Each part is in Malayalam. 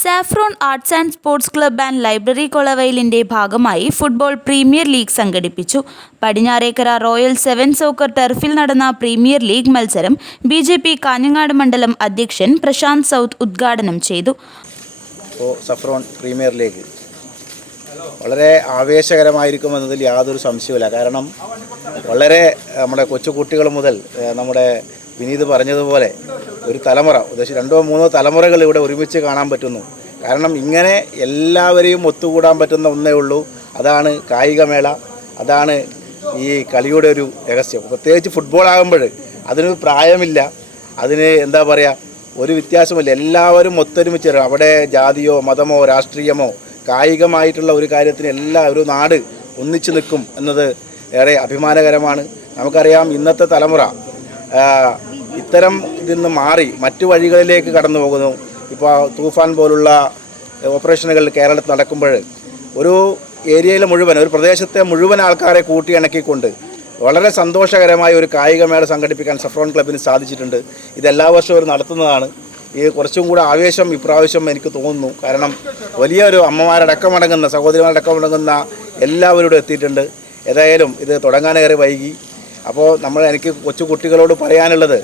Saffron arts and sports club and library കൊളവയിലിന്റെ ഭാഗമായി ഫുട്ബോൾ പ്രീമിയർ ലീഗ് സംഘടിപ്പിച്ചു. പടിഞ്ഞാറേക്കര റോയൽ 7 സോക്കർ ടർഫിൽ നടന്ന പ്രീമിയർ ലീഗ് മത്സരം ബി.ജെ.പി. കാഞ്ഞങ്ങാട് മണ്ഡലം അധ്യക്ഷൻ പ്രശാന്ത് സൗത്ത് ഉദ്ഘാടനം ചെയ്തു. സാഫ്രോൺ പ്രീമിയർ ലീഗ് വളരെ ആവേശകരമായിരിക്കുമെന്നതിൽ യാതൊരു സംശയവുമില്ല. കാരണം വളരെ നമ്മുടെ കൊച്ചുകുട്ടികൾ മുതൽ നമ്മുടെ വിനീത് പറഞ്ഞതുപോലെ ഒരു തലമുറ, ഉദ്ദേശിച്ച് 2-3 തലമുറകൾ ഇവിടെ ഒരുമിച്ച് കാണാൻ പറ്റുന്നു. കാരണം ഇങ്ങനെ എല്ലാവരെയും ഒത്തുകൂടാൻ പറ്റുന്ന ഒന്നേ ഉള്ളൂ, അതാണ് കായികമേള, അതാണ് ഈ കളിയുടെ ഒരു രഹസ്യം. പ്രത്യേകിച്ച് ഫുട്ബോൾ ആകുമ്പോൾ അതിന് പ്രായമില്ല, അതിന് എന്താ പറയുക, ഒരു വ്യത്യാസമില്ല. എല്ലാവരും ഒത്തൊരുമിച്ച് അവിടെ ജാതിയോ മതമോ രാഷ്ട്രീയമോ കായികമായിട്ടുള്ള ഒരു കാര്യത്തിന് ഒരു നാട് ഒന്നിച്ചു നിൽക്കും എന്നത് ഏറെ അഭിമാനകരമാണ്. നമുക്കറിയാം, ഇന്നത്തെ തലമുറ ഇത്തരം ഇതിൽ നിന്ന് മാറി മറ്റു വഴികളിലേക്ക് കടന്നു പോകുന്നു. ഇപ്പോൾ തൂഫാൻ പോലുള്ള ഓപ്പറേഷനുകൾ കേരളത്തിൽ നടക്കുമ്പോൾ ഒരു ഏരിയയിൽ മുഴുവൻ, ഒരു പ്രദേശത്തെ മുഴുവൻ ആൾക്കാരെ കൂട്ടിയിണക്കിക്കൊണ്ട് വളരെ സന്തോഷകരമായ ഒരു കായികമേള സംഘടിപ്പിക്കാൻ സാഫ്രോൺ ക്ലബ്ബിന് സാധിച്ചിട്ടുണ്ട്. ഇതെല്ലാ വർഷവും നടത്തുന്നതാണ്. ഈ കുറച്ചും കൂടെ ആവേശം ഇപ്രാവശ്യം എനിക്ക് തോന്നുന്നു. കാരണം വലിയൊരു അമ്മമാരടക്കമടങ്ങുന്ന, സഹോദരിമാരടക്കമടങ്ങുന്ന എല്ലാവരോടും എത്തിയിട്ടുണ്ട്. ഏതായാലും ഇത് തുടങ്ങാനേറെ വൈകി. അപ്പോൾ എനിക്ക് കൊച്ചു കുട്ടികളോട് പറയാനുള്ളത്,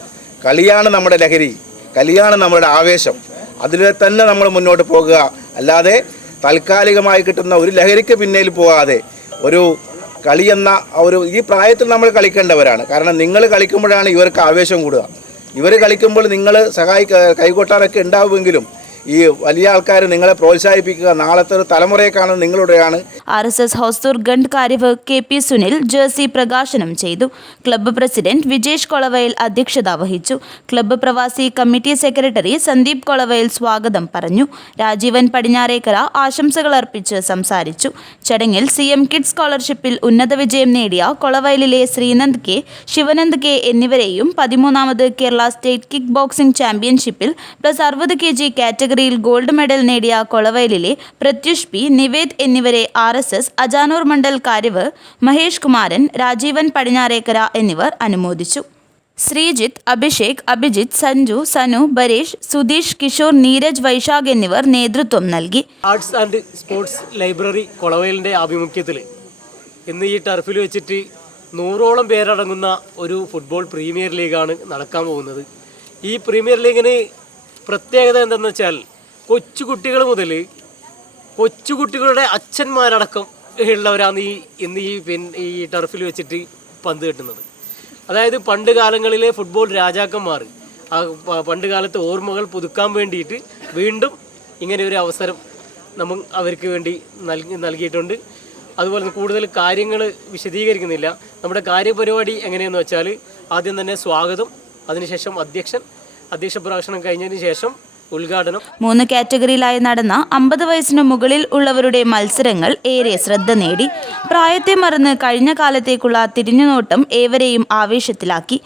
കളിയാണ് നമ്മുടെ ലഹരി, കളിയാണ് നമ്മുടെ ആവേശം. അതിൽ തന്നെ നമ്മൾ മുന്നോട്ട് പോകുക, അല്ലാതെ താൽക്കാലികമായി കിട്ടുന്ന ഒരു ലഹരിക്ക് പിന്നിൽ പോകാതെ ഒരു കളിയെന്ന ഈ പ്രായത്തിൽ നമ്മൾ കളിക്കേണ്ടവരാണ്. കാരണം നിങ്ങൾ കളിക്കുമ്പോഴാണ് ഇവർക്ക് ആവേശം കൂടുക. ഇവർ കളിക്കുമ്പോൾ നിങ്ങൾ കൈകൊട്ടാനൊക്കെ ഉണ്ടാവുമെങ്കിലും ഈ വലിയ ആൾക്കാർ നിങ്ങളെ പ്രോത്സാഹിപ്പിക്കുക, നാളത്തെ ഒരു തലമുറയെ കാണുന്നത് നിങ്ങളുടെയാണ്. RSS ഹൗസ്തൂർ ഗണ്ട് കാര്യവാഹ് KP സുനിൽ ജേഴ്സി പ്രകാശനം ചെയ്തു. ക്ലബ്ബ് പ്രസിഡന്റ് വിജേഷ് കൊളവയിൽ അധ്യക്ഷത വഹിച്ചു. ക്ലബ്ബ് പ്രവാസി കമ്മിറ്റി സെക്രട്ടറി സന്ദീപ് കൊളവയിൽ സ്വാഗതം പറഞ്ഞു. രാജീവൻ പടിഞ്ഞാറേക്കര ആശംസകൾ അർപ്പിച്ച് സംസാരിച്ചു. ചടങ്ങിൽ CM കിഡ്സ് സ്കോളർഷിപ്പിൽ ഉന്നത വിജയം നേടിയ കൊളവയിലിലെ ശ്രീനന്ദ് K, ശിവനന്ദ് K എന്നിവരെയും 13ാമത് കേരള സ്റ്റേറ്റ് കിക്ക് ബോക്സിംഗ് ചാമ്പ്യൻഷിപ്പിൽ +60 kg കാറ്റഗറിയിൽ ഗോൾഡ് മെഡൽ നേടിയ കൊളവയിലിലെ പ്രത്യുഷ് P, നിവേദ് എന്നിവരെ RSS അജാനൂർ മണ്ഡൽ കാര്യവ് മഹേഷ് കുമാരൻ, രാജീവൻ പടിഞ്ഞാറേക്കര എന്നിവർ അനുമോദിച്ചു. ശ്രീജിത്ത്, അഭിഷേക്, അഭിജിത്ത്, സഞ്ജു, സനു, ബരേഷ്, സുധീഷ്, കിഷോർ, നീരജ്, വൈശാഖ് എന്നിവർ നേതൃത്വം നൽകി. ആർട്സ് ആൻഡ് സ്പോർട്സ് ലൈബ്രറി കൊളവയിലിൻ്റെ ആഭിമുഖ്യത്തിൽ ഇന്ന് ഈ ടർഫിൽ വെച്ചിട്ട് 100ഓളം പേരടങ്ങുന്ന ഒരു ഫുട്ബോൾ പ്രീമിയർ ലീഗാണ് നടക്കാൻ പോകുന്നത്. ഈ പ്രീമിയർ ലീഗിന് പ്രത്യേകത എന്തെന്ന് വെച്ചാൽ, കൊച്ചുകുട്ടികൾ മുതൽ കൊച്ചുകുട്ടികളുടെ അച്ഛന്മാരടക്കം ഉള്ളവരാണ് ഇന്ന് ഈ ടർഫിൽ വെച്ചിട്ട് പന്ത് കെട്ടുന്നത്. അതായത് പണ്ട് കാലങ്ങളിലെ ഫുട്ബോൾ രാജാക്കന്മാർ പണ്ട് കാലത്തെ ഓർമ്മകൾ പുതുക്കാൻ വേണ്ടിയിട്ട് വീണ്ടും ഇങ്ങനെ ഒരു അവസരം അവർക്ക് വേണ്ടി നൽകിയിട്ടുണ്ട്. അതുപോലെ കൂടുതൽ കാര്യങ്ങൾ വിശദീകരിക്കുന്നില്ല. നമ്മുടെ കാര്യപരിപാടി എങ്ങനെയെന്ന് വെച്ചാൽ, ആദ്യം തന്നെ സ്വാഗതം, അതിനുശേഷം അധ്യക്ഷ പ്രഭാഷണം കഴിഞ്ഞതിന് ശേഷം ഉദ്ഘാടനം. 3 കാറ്റഗറിയിലായി നടന്ന 50 വയസ്സിന് മുകളിൽ ഉള്ളവരുടെ മത്സരങ്ങൾ ഏറെ ശ്രദ്ധ നേടി. പ്രായത്തെ മറന്ന് കഴിഞ്ഞ കാലത്തേക്കുള്ള തിരിഞ്ഞുനോട്ടം ഏവരെയും ആവേശത്തിലാക്കി.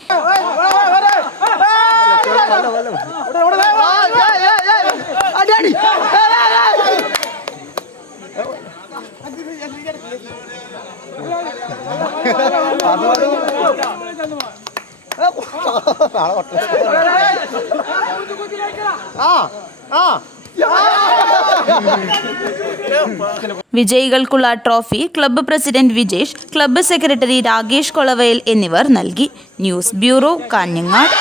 വിജയികൾക്കുള്ള trophy club president Vijesh, club secretary Rakesh Kolavayil എന്നിവർ നൽകി. News bureau, Kanhangad.